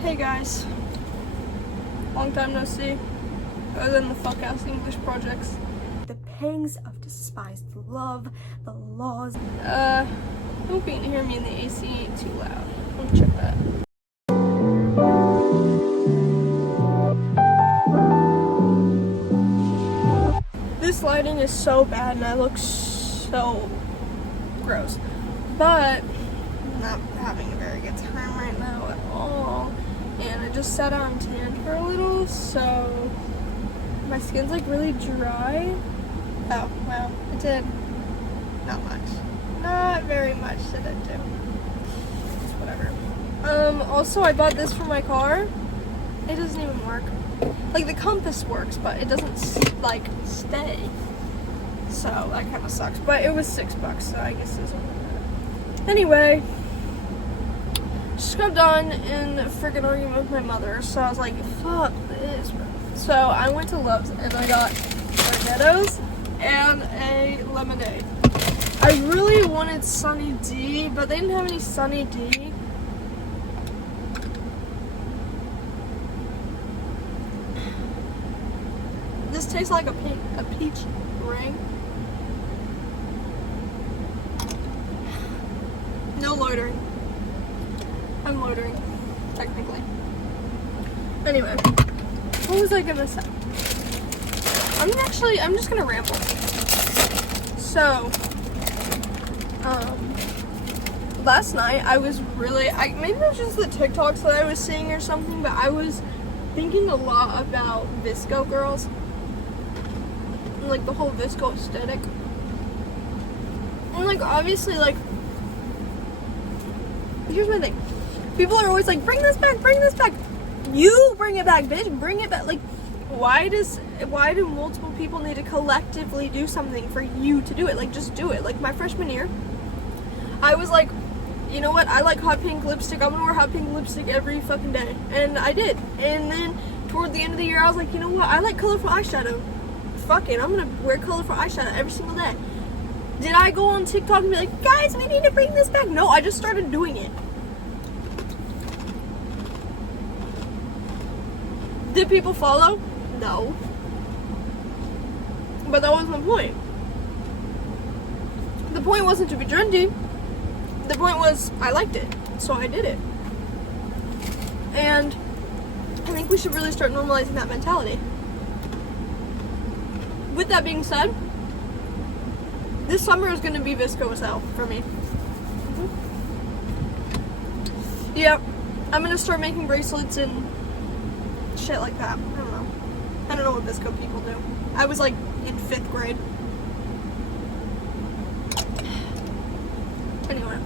Hey guys, long time no see, other than the fuck ass English projects. The pangs of despised love, the laws. Hope you can hear me and the AC ain't too loud. Let me check that. This lighting is so bad and I look so gross, but I'm not having a very good time right now at all. And I just sat out and tanned for a little, so my skin's like really dry. Oh, well, it did not much. Not very much did it do. Just whatever. Also I bought this for my car. It doesn't even work. Like the compass works, but it doesn't like stay. So that kind of sucks. But it was $6, so I guess it's okay. Anyway, just got done in a freaking argument with my mother, so I was like, fuck this, bro. So I went to Love's and I got Cornettos and a lemonade. I really wanted Sunny D, but they didn't have any Sunny D. This tastes like a peach ring. No loitering. I'm loitering, technically. Anyway, what was I gonna say? I'm just gonna ramble. So, last night I was really, maybe it was just the TikToks that I was seeing or something, but I was thinking a lot about Visco girls. Like the whole Visco aesthetic. And like obviously like, here's my thing. People are always like, bring this back, bring this back. You bring it back, bitch, bring it back. Like, why do multiple people need to collectively do something for you to do it? Like, just do it. Like, my freshman year, I was like, you know what? I like hot pink lipstick. I'm gonna wear hot pink lipstick every fucking day. And I did. And then toward the end of the year, I was like, you know what? I like colorful eyeshadow. Fuck it. I'm gonna wear colorful eyeshadow every single day. Did I go on TikTok and be like, guys, we need to bring this back? No, I just started doing it. Did people follow? No. But that wasn't the point. The point wasn't to be trendy. The point was I liked it, so I did it. And I think we should really start normalizing that mentality. With that being said, this summer is going to be Visco as hell for me. Yeah, I'm going to start making bracelets and shit like that. I don't know what Visco people do. I was like in 5th grade. Anyway.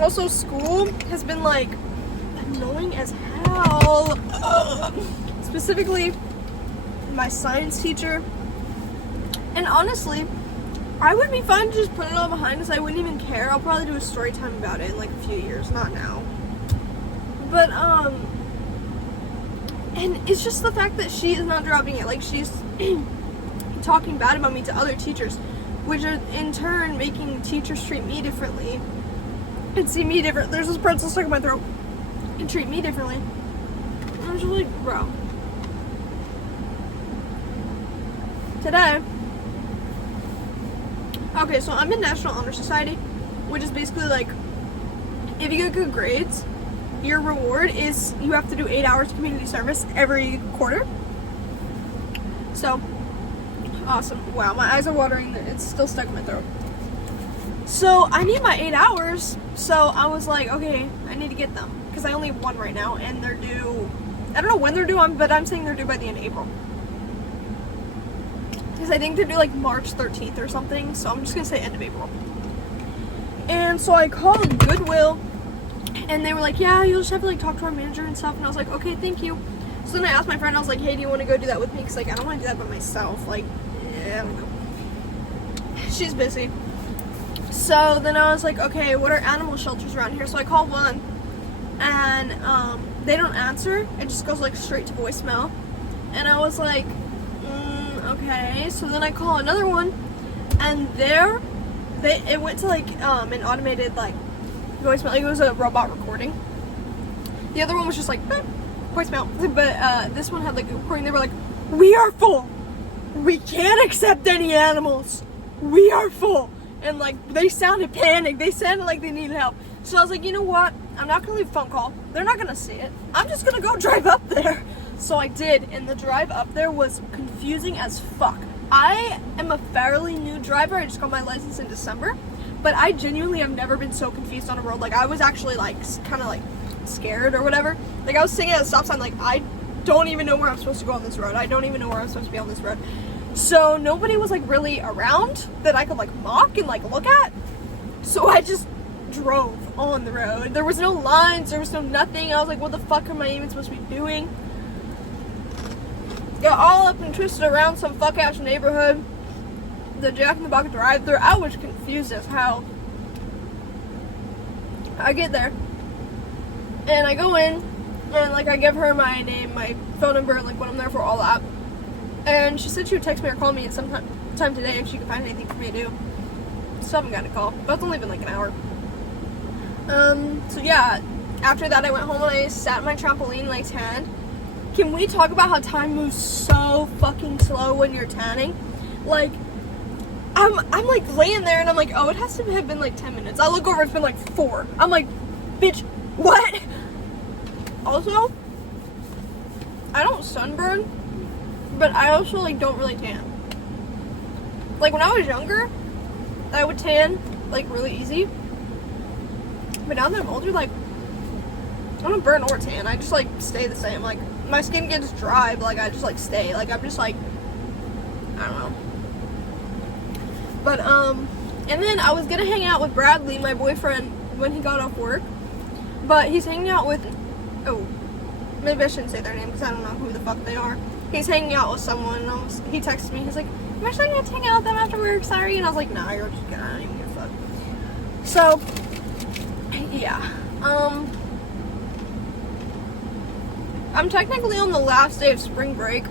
Also, school has been like annoying as hell. Ugh. Specifically, my science teacher. And honestly, I would be fine to just put it all behind us. I wouldn't even care. I'll probably do a story time about it in like a few years, not now. But, and it's just the fact that she is not dropping it. Like, she's talking bad about me to other teachers, which are in turn making teachers treat me differently and see me different. There's this pretzel stuck in my throat and treat me differently. And I was just like, bro. Today, okay, so I'm in National Honor Society, which is basically like, if you get good grades, your reward is you have to do 8 hours community service every quarter. So, awesome. Wow, my eyes are watering. It's still stuck in my throat. So, I need my 8 hours. So, I was like, okay, I need to get them. Because I only have one right now, and they're due, I don't know when they're due, but I'm saying they're due by the end of April. Because I think they're due like March 13th or something. So, I'm just going to say end of April. And so, I called Goodwill. And they were like, yeah, you'll just have to like talk to our manager and stuff. And I was like, okay, thank you. So then I asked my friend, I was like, hey, do you want to go do that with me? Because like, I don't want to do that by myself. Like, yeah, I don't know. She's busy. So then I was like, okay, what are animal shelters around here? So I called one. And they don't answer. It just goes like straight to voicemail. And I was like, okay. So then I call another one. And it went to like an automated like voicemail. Like, it was a robot recording. The other one was just like, voicemail. But this one had like a recording. They were like, we are full. We can't accept any animals. We are full. And like, they sounded panicked. They sounded like they needed help. So I was like, you know what? I'm not gonna leave a phone call. They're not gonna see it. I'm just gonna go drive up there. So I did, and the drive up there was confusing as fuck. I am a fairly new driver. I just got my license in December. But I genuinely have never been so confused on a road. Like, I was actually like, kind of like scared or whatever. Like, I was sitting at a stop sign like, I don't even know where I'm supposed to go on this road. I don't even know where I'm supposed to be on this road. So nobody was like really around that I could like mock and like look at. So I just drove on the road. There was no lines, there was no nothing. I was like, what the fuck am I even supposed to be doing? Got all up and twisted around some fuck ass neighborhood. The Jack in the Box drive-thru. I was confused as hell. I get there and I go in and like I give her my name, my phone number, and like what I'm there for, all that. And she said she would text me or call me at some time today if she could find anything for me to do. Still haven't gotten a call, but it's only been like an hour. So yeah, after that I went home and I sat in my trampoline and I tanned. Can we talk about how time moves so fucking slow when you're tanning? Like, I'm like laying there and I'm like, oh, it has to have been like 10 minutes. I look over, it's been like 4. I'm like, bitch, what? Also, I don't sunburn, but I also like don't really tan. Like when I was younger, I would tan like really easy. But now that I'm older, like I don't burn or tan. I just like stay the same. Like my skin gets dry, but like I just like stay. Like I'm just like, I don't know. But and then I was gonna hang out with Bradley, my boyfriend, when he got off work. But he's hanging out with, oh, maybe I shouldn't say their name because I don't know who the fuck they are. He's hanging out with someone, and he texted me. He's like, I'm actually gonna hang out with them after work. Sorry. And I was like, nah, you're just kidding. I don't even give a fuck. So, yeah. I'm technically on the last day of spring break,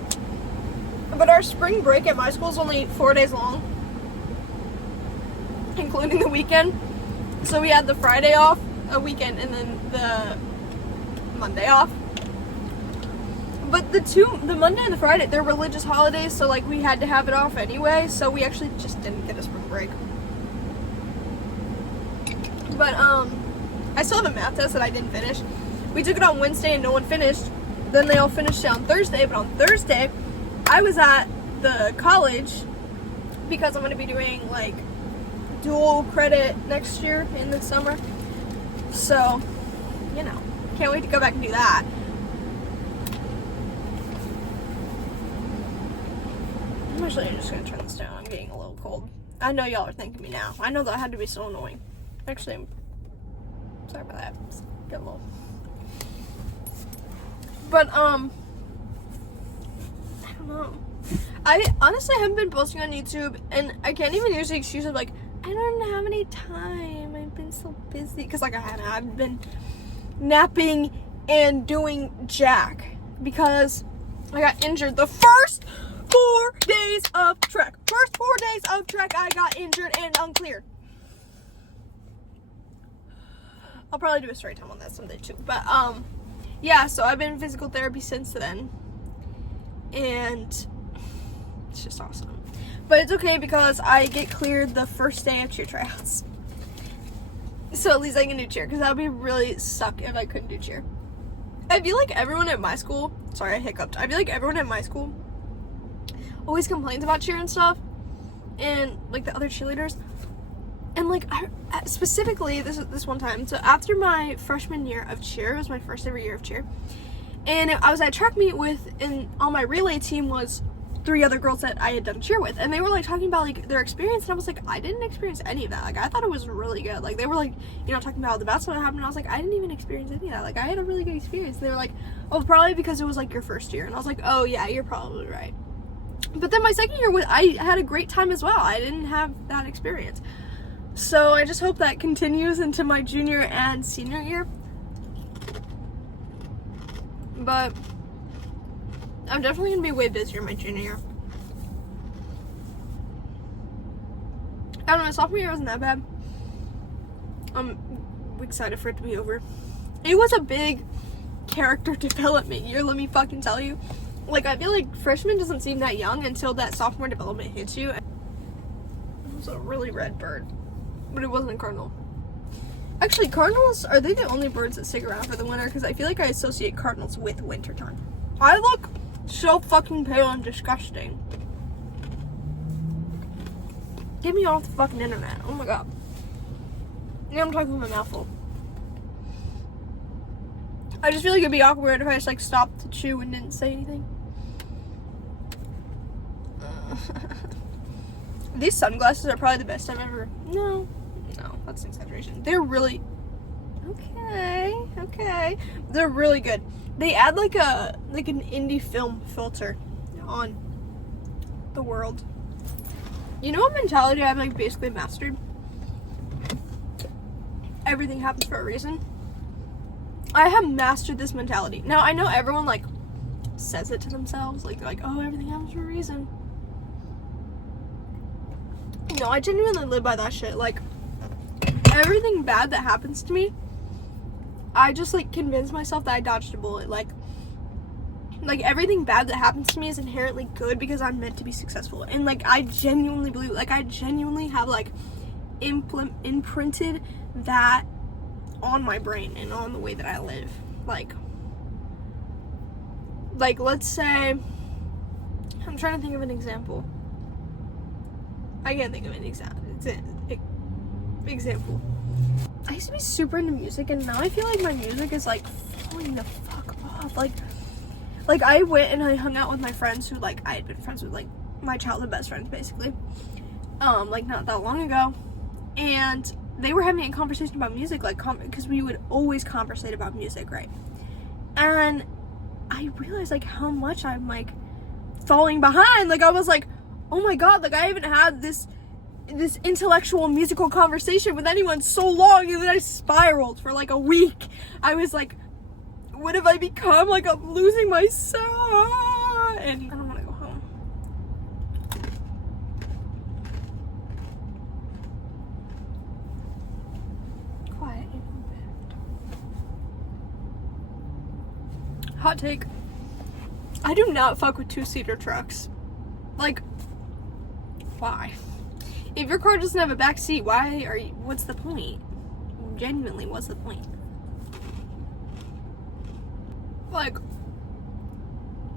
but our spring break at my school is only 4 days long, including the weekend. So we had the Friday off, a weekend, and then the Monday off. But the Monday and the Friday, they're religious holidays, so like we had to have it off anyway, so we actually just didn't get a spring break. But I still have a math test that I didn't finish. We took it on Wednesday and no one finished. Then they all finished it on Thursday, but on Thursday I was at the college because I'm going to be doing like dual credit next year in the summer. So, you know, can't wait to go back and do that. I'm actually just going to turn this down. I'm getting a little cold. I know y'all are thanking me now. I know that had to be so annoying. Actually, I'm sorry about that. Just get a little. But, I don't know. I honestly haven't been posting on YouTube, and I can't even use the excuse of, like, I don't have any time. I've been so busy. Because, like, I've been napping and doing jack. Because I got injured the first 4 days of track. First 4 days of track, I got injured and uncleared. I'll probably do a story time on that someday, too. But, yeah, so I've been in physical therapy since then, and it's just awesome. But it's okay because I get cleared the first day of cheer tryouts. So at least I can do cheer, because that would be really suck if I couldn't do cheer. I feel like everyone at my school, sorry I hiccuped, I feel like everyone at my school always complains about cheer and stuff, and like the other cheerleaders. And like, specifically, this one time, so after my freshman year of cheer, it was my first ever year of cheer, and I was at track meet with, and on my relay team was 3 other girls that I had done cheer with, and they were like talking about like their experience, and I was like, I didn't experience any of that. Like, I thought it was really good. Like, they were like, you know, talking about the best that happened, and I was like, I didn't even experience any of that. Like, I had a really good experience. And they were like, oh, probably because it was like your first year, and I was like, oh yeah, you're probably right. But then my second year, I had a great time as well. I didn't have that experience. So I just hope that continues into my junior and senior year. But I'm definitely going to be way busier my junior year. I don't know, my sophomore year wasn't that bad. excited for it to be over. It was a big character development year, let me fucking tell you. Like, I feel like freshman doesn't seem that young until that sophomore development hits you. It was a really red bird, but it wasn't a cardinal. Actually, cardinals, are they the only birds that stick around for the winter? Because I feel like I associate cardinals with wintertime. I look so fucking pale and disgusting. Get me off the fucking internet. Oh my god. Yeah, I'm talking with my mouth full. I just feel like it'd be awkward if I just like stopped to chew and didn't say anything. These sunglasses are probably the best I've ever... No, that's an exaggeration. They're really... Okay. They're really good. They add like an indie film filter on the world. You know what mentality I've like basically mastered? Everything happens for a reason. I have mastered this mentality. Now, I know everyone like says it to themselves, like they're like, oh, everything happens for a reason. No, I genuinely live by that shit. Like, everything bad that happens to me, I just like convince myself that I dodged a bullet. Like everything bad that happens to me is inherently good because I'm meant to be successful. And like, I genuinely believe, like, I genuinely have like imprinted that on my brain and on the way that I live. Like let's say, I'm trying to think of an example. I can't think of an example. I used to be super into music, and now I feel like my music is like falling the fuck off. Like I went and I hung out with my friends who like I had been friends with, like my childhood best friends basically, like not that long ago, and they were having a conversation about music, like because we would always conversate about music, right? And I realized like how much I'm like falling behind. Like I was like, oh my god, like I haven't had this intellectual musical conversation with anyone so long, and then I spiraled for like a week. I was like, what have I become? Like I'm losing myself, and I don't want to go home. Quiet. Hot take. I do not fuck with 2-seater trucks. Like, why? If your car doesn't have a back seat, what's the point? Genuinely, what's the point? Like,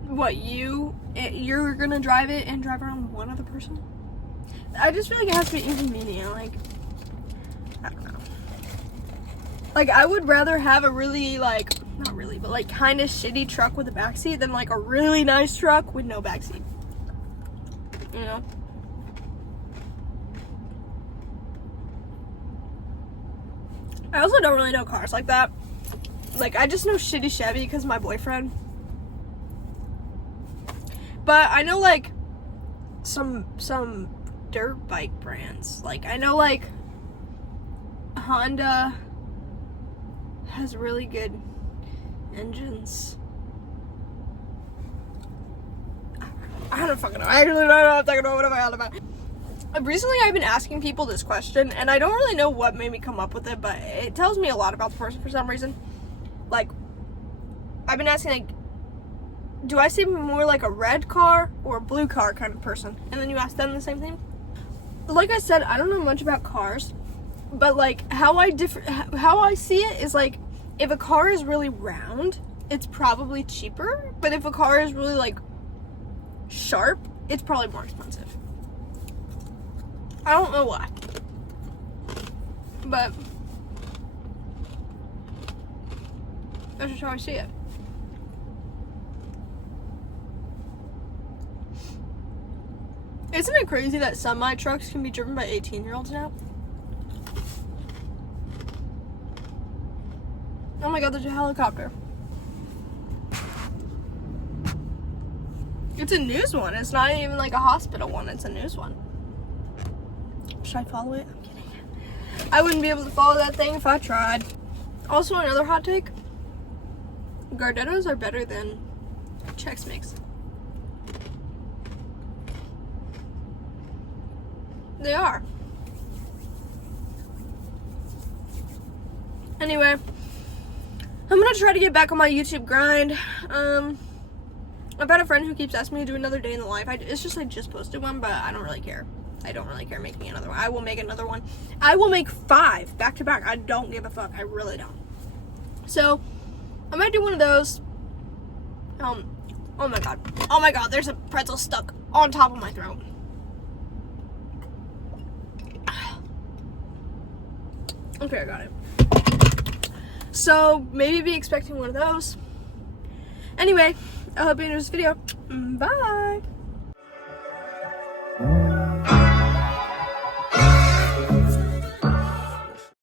what, you're gonna drive it and drive around one other person? I just feel like it has to be inconvenient. Like, I don't know. Like, I would rather have a really, like, not really, but like kind of shitty truck with a backseat than like a really nice truck with no backseat. You know? I also don't really know cars like that. Like, I just know shitty Chevy because of my boyfriend. But I know like some dirt bike brands. Like, I know like Honda has really good engines. I don't fucking know. I actually don't know what I'm talking about. What am I on about? Recently, I've been asking people this question, and I don't really know what made me come up with it, but it tells me a lot about the person for some reason. Like, I've been asking, like, do I seem more like a red car or a blue car kind of person? And then you ask them the same thing. Like I said, I don't know much about cars, but like how I see it is like, if a car is really round, it's probably cheaper, but if a car is really like sharp, it's probably more expensive. I don't know why, but that's just how I see it. Isn't it crazy that semi-trucks can be driven by 18-year-olds now? Oh my god, there's a helicopter. It's a news one. It's not even like a hospital one. It's a news one. Should I follow it? I'm kidding. I wouldn't be able to follow that thing if I tried. Also, another hot take. Gardettos are better than Chex Mix. They are. Anyway, I'm gonna try to get back on my YouTube grind. I've had a friend who keeps asking me to do another day in the life. It's just I just posted one, but I don't really care. I don't really care making another one. I will make another one. I will make 5 back to back. I don't give a fuck. I really don't. So, I might do one of those. Oh my god. Oh my god, there's a pretzel stuck on top of my throat. Okay, I got it. So, maybe be expecting one of those. Anyway, I hope you enjoyed this video. Bye!